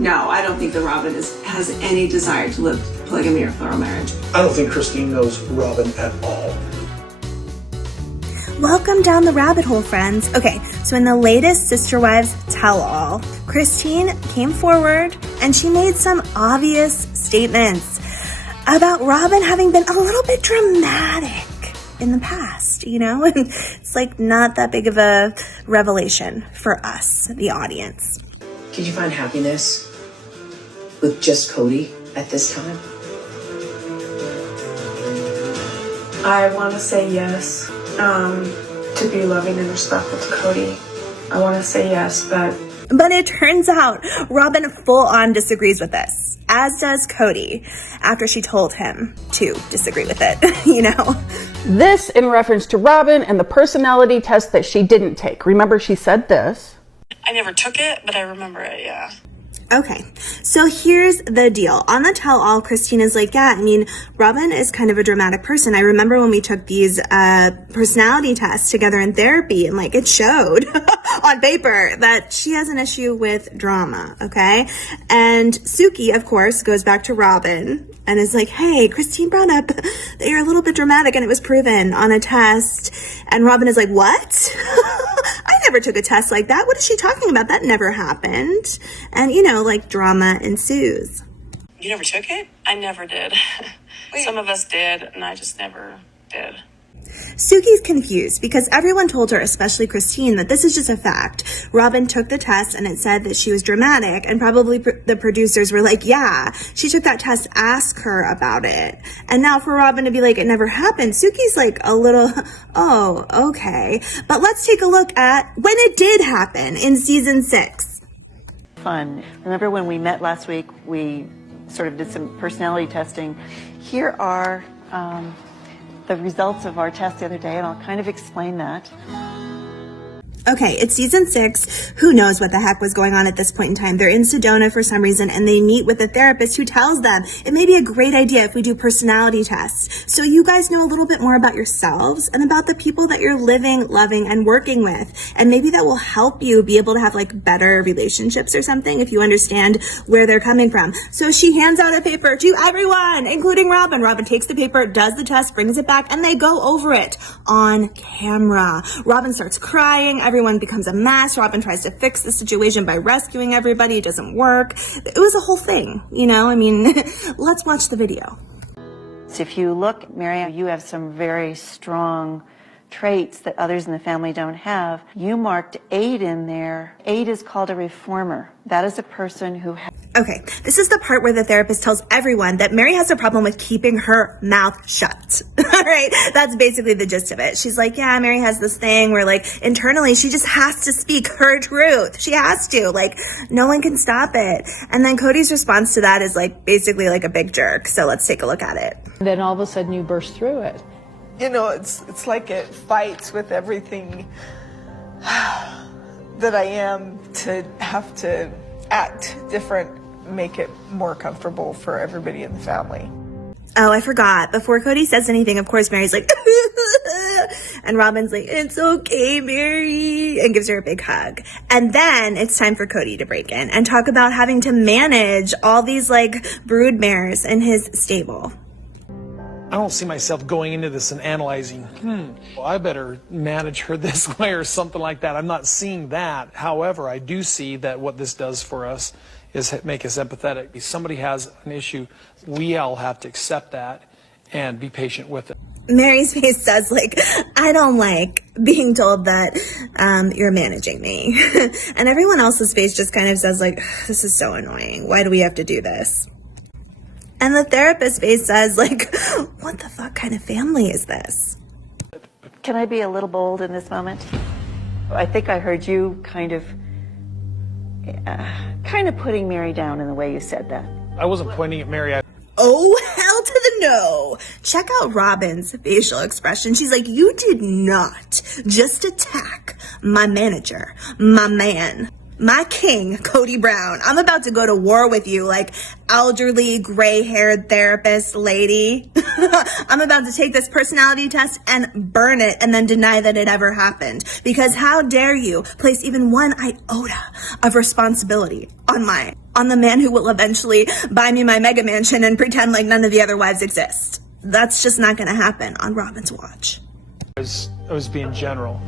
No, I don't think that Robyn has any desire to live polygamy or plural marriage. I don't think Christine knows Robyn at all. Welcome down the rabbit hole, friends. Okay, so in the latest Sister Wives tell-all, Christine came forward and she made some obvious statements about Robyn having been a little bit dramatic in the past, you know? And it's like not that big of a revelation for us, the audience. Did you find happiness with just Cody at this time? I want to say yes, to be loving and respectful to Cody. I want to say yes, but it turns out Robyn full-on disagrees with this, as does Cody, after she told him to disagree with it, you know? This in reference to Robyn and the personality test that she didn't take. Remember, she said this. I never took it, but I remember it, yeah. Okay, so here's the deal. On the tell-all, Christine is like, yeah, I mean, Robyn is kind of a dramatic person. I remember when we took these personality tests together in therapy, and like it showed on paper that she has an issue with drama, okay? And Suki, of course, goes back to Robyn and is like, hey, Christine brought up that you're a little bit dramatic and it was proven on a test. And Robyn is like, what? I never took a test like that. What is she talking about? That never happened. And, you know, like drama ensues. You never took it? I never did. Some of us did, and I just never did. Suki's confused because everyone told her, especially Christine, that this is just a fact. Robyn took the test and it said that she was dramatic, and probably the producers were like, yeah, she took that test, ask her about it. And now for Robyn to be like, it never happened, Suki's like a little, oh, okay. But let's take a look at when it did happen in season 6. Fun. Remember when we met last week, we sort of did some personality testing. Here are the results of our test the other day, and I'll kind of explain that. Okay, it's season 6. Who knows what the heck was going on at this point in time? They're in Sedona for some reason, and they meet with a therapist who tells them it may be a great idea if we do personality tests. So you guys know a little bit more about yourselves and about the people that you're living, loving, and working with. And maybe that will help you be able to have like better relationships or something if you understand where they're coming from. So she hands out a paper to everyone, including Robyn. Robyn takes the paper, does the test, brings it back, and they go over it on camera. Robyn starts crying. Everyone becomes a mess. Robyn tries to fix the situation by rescuing everybody. It doesn't work. It was a whole thing, you know? I mean, let's watch the video. So if you look, Mary, you have some very strong traits that others in the family don't have. You marked 8 in there. 8 is called a reformer. That is a person who Okay, this is the part where the therapist tells everyone that Mary has a problem with keeping her mouth shut. All right, that's basically the gist of it. She's like, yeah, Mary has this thing where like internally she just has to speak her truth. She has to, like no one can stop it. And then Cody's response to that is like basically like a big jerk. So let's take a look at it. Then all of a sudden you burst through it. You know, it's like it fights with everything that I am to have to act different, make it more comfortable for everybody in the family. Oh, I forgot. Before Cody says anything, of course, Mary's like, and Robyn's like, it's okay, Mary, and gives her a big hug. And then it's time for Cody to break in and talk about having to manage all these like brood mares in his stable. I don't see myself going into this and analyzing, well, I better manage her this way or something like that. I'm not seeing that. However, I do see that what this does for us is make us empathetic. If somebody has an issue, we all have to accept that and be patient with it. Mary's face says, like, I don't like being told that you're managing me. And everyone else's face just kind of says, like, this is so annoying. Why do we have to do this? And the therapist's face says, like, what the fuck kind of family is this? Can I be a little bold in this moment? I think I heard you kind of putting Mary down in the way you said that. I wasn't pointing at Mary. Oh, hell to the no. Check out Robyn's facial expression. She's like, you did not just attack my manager, my man, my king, Cody Brown. I'm about to go to war with you, like elderly, gray-haired therapist lady. I'm about to take this personality test and burn it and then deny that it ever happened. Because how dare you place even one iota of responsibility on the man who will eventually buy me my mega mansion and pretend like none of the other wives exist. That's just not gonna happen on Robyn's watch. I was being general.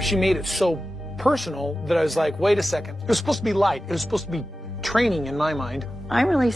She made it so personal that I was like, wait a second. It was supposed to be light. It was supposed to be training in my mind. I'm really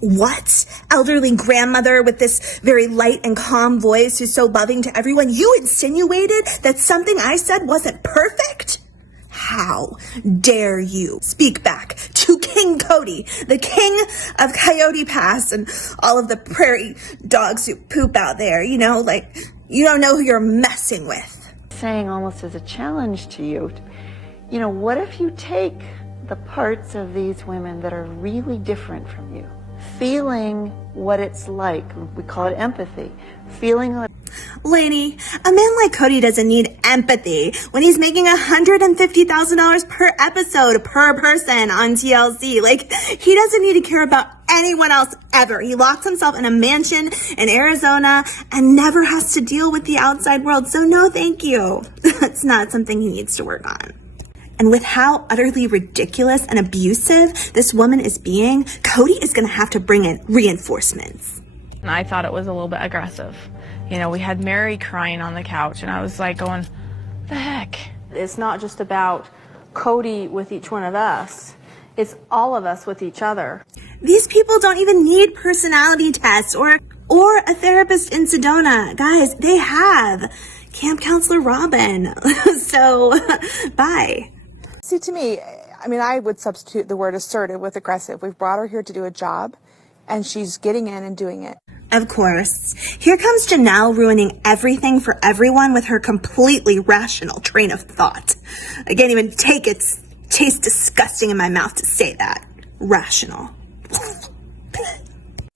What? Elderly grandmother with this very light and calm voice who's so loving to everyone. You insinuated that something I said wasn't perfect? How dare you speak back to King Cody, the king of Coyote Pass and all of the prairie dogs who poop out there, you know, like you don't know who you're messing with. saying almost as a challenge to you. You know, what if you take the parts of these women that are really different from you, feeling what it's like, we call it empathy, feeling like... Lainey, a man like Cody doesn't need empathy when he's making $150,000 per episode per person on TLC. Like, he doesn't need to care about anyone else ever. He locks himself in a mansion in Arizona and never has to deal with the outside world. So no, thank you. That's not something he needs to work on. And with how utterly ridiculous and abusive this woman is being, Cody is going to have to bring in reinforcements. And I thought it was a little bit aggressive. You know, we had Mary crying on the couch, and I was like going, the heck? It's not just about Cody with each one of us. It's all of us with each other. These people don't even need personality tests or a therapist in Sedona. Guys, they have camp counselor Robyn. So, bye. See, to me, I mean, I would substitute the word assertive with aggressive. We've brought her here to do a job, and she's getting in and doing it. Of course. Here comes Janelle ruining everything for everyone with her completely rational train of thought. I can't even take it. It tastes disgusting in my mouth to say that. Rational.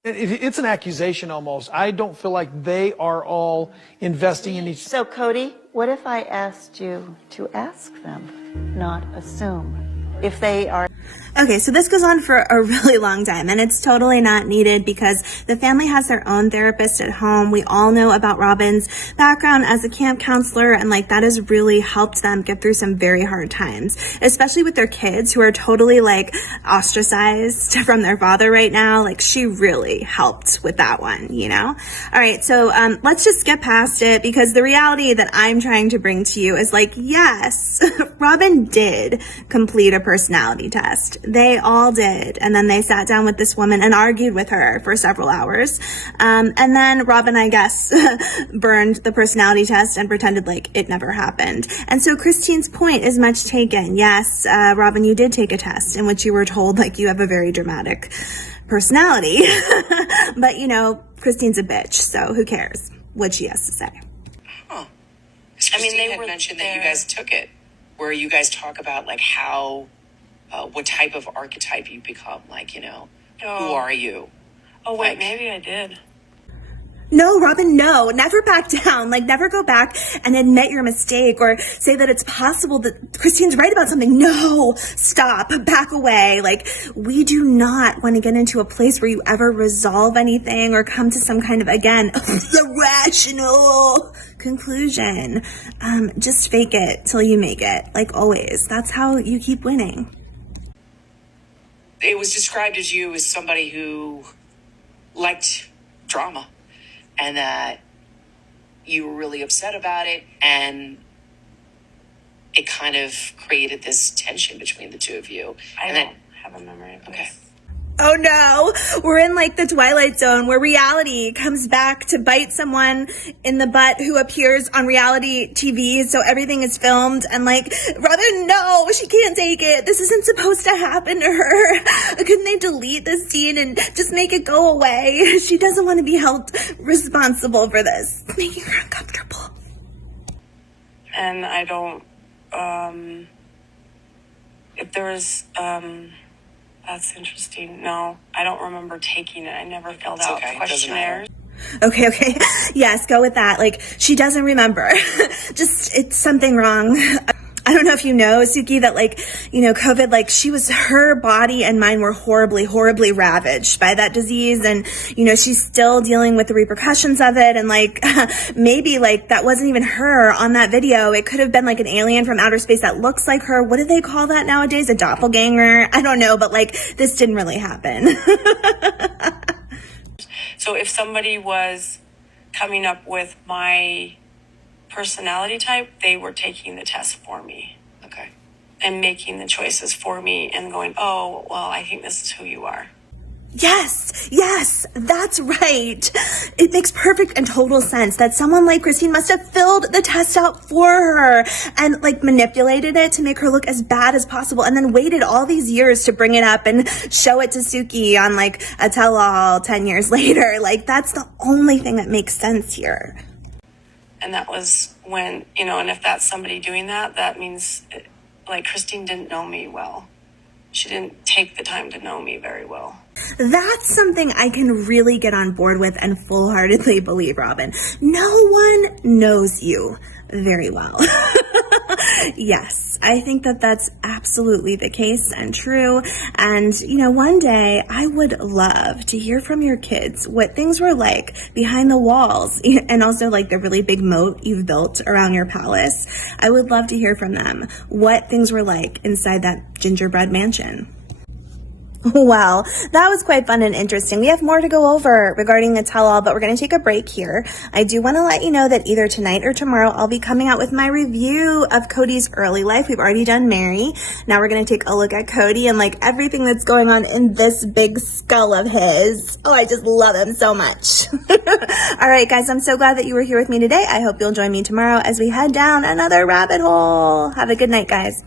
It's an accusation almost. I don't feel like they are all investing in each... So, Cody, what if I asked you to ask them, not assume, if they are... Okay, so this goes on for a really long time, and it's totally not needed because the family has their own therapist at home. We all know about Robyn's background as a camp counselor, and like that has really helped them get through some very hard times, especially with their kids who are totally like ostracized from their father right now. Like she really helped with that one, you know? All right, so let's just get past it because the reality that I'm trying to bring to you is like, yes, Robyn did complete a personality test. They all did. And then they sat down with this woman and argued with her for several hours. And then Robyn, I guess, burned the personality test and pretended like it never happened. And so Christine's point is much taken. Yes, Robyn, you did take a test in which you were told like you have a very dramatic personality. But, you know, Christine's a bitch, so who cares what she has to say? Huh. Christine had mentioned that you guys took it, where you guys talk about like how... what type of archetype you become, like, you know, who are you? Oh, wait, like, maybe I did. No, Robyn, no, never back down. Like, never go back and admit your mistake or say that it's possible that Christine's right about something. No, stop, back away. Like, we do not want to get into a place where you ever resolve anything or come to some kind of, again, irrational conclusion. Just fake it till you make it, like always. That's how you keep winning. It was described as you as somebody who liked drama and that you were really upset about it, and it kind of created this tension between the two of you. I don't have a memory of this. Okay. Oh no, we're in like the Twilight Zone where reality comes back to bite someone in the butt who appears on reality TV, so everything is filmed and like, Robyn, no, she can't take it. This isn't supposed to happen to her. Couldn't they delete this scene and just make it go away? She doesn't want to be held responsible for this. It's making her uncomfortable. And I don't, if there was, that's interesting. No, I don't remember taking it. I never filled out questionnaires. Okay. Yes, go with that. Like, she doesn't remember. Just, it's something wrong. I don't know if you know, Suki, that like, COVID, like her body and mine were horribly, horribly ravaged by that disease. And, she's still dealing with the repercussions of it. And like, maybe like that wasn't even her on that video. It could have been like an alien from outer space that looks like her. What do they call that nowadays? A doppelganger? I don't know, but like this didn't really happen. So if somebody was coming up with my personality type, they were taking the test for me. Okay. And making the choices for me and going, oh, well, I think this is who you are. Yes, that's right. It makes perfect and total sense that someone like Christine must have filled the test out for her and like manipulated it to make her look as bad as possible and then waited all these years to bring it up and show it to Suki on like a tell-all 10 years later. Like that's the only thing that makes sense here. And that was when, and if that's somebody doing that, that means like Christine didn't know me well. She didn't take the time to know me very well. That's something I can really get on board with and full-heartedly believe, Robyn. No one knows you very well. Yes, I think that that's absolutely the case and true. And, one day I would love to hear from your kids what things were like behind the walls and also like the really big moat you've built around your palace. I would love to hear from them what things were like inside that gingerbread mansion. Well, that was quite fun and interesting. We have more to go over regarding the tell-all, but we're going to take a break here. I do want to let you know that either tonight or tomorrow, I'll be coming out with my review of Cody's early life. We've already done Mary. Now we're going to take a look at Cody and like everything that's going on in this big skull of his. Oh, I just love him so much. All right, guys, I'm so glad that you were here with me today. I hope you'll join me tomorrow as we head down another rabbit hole. Have a good night, guys.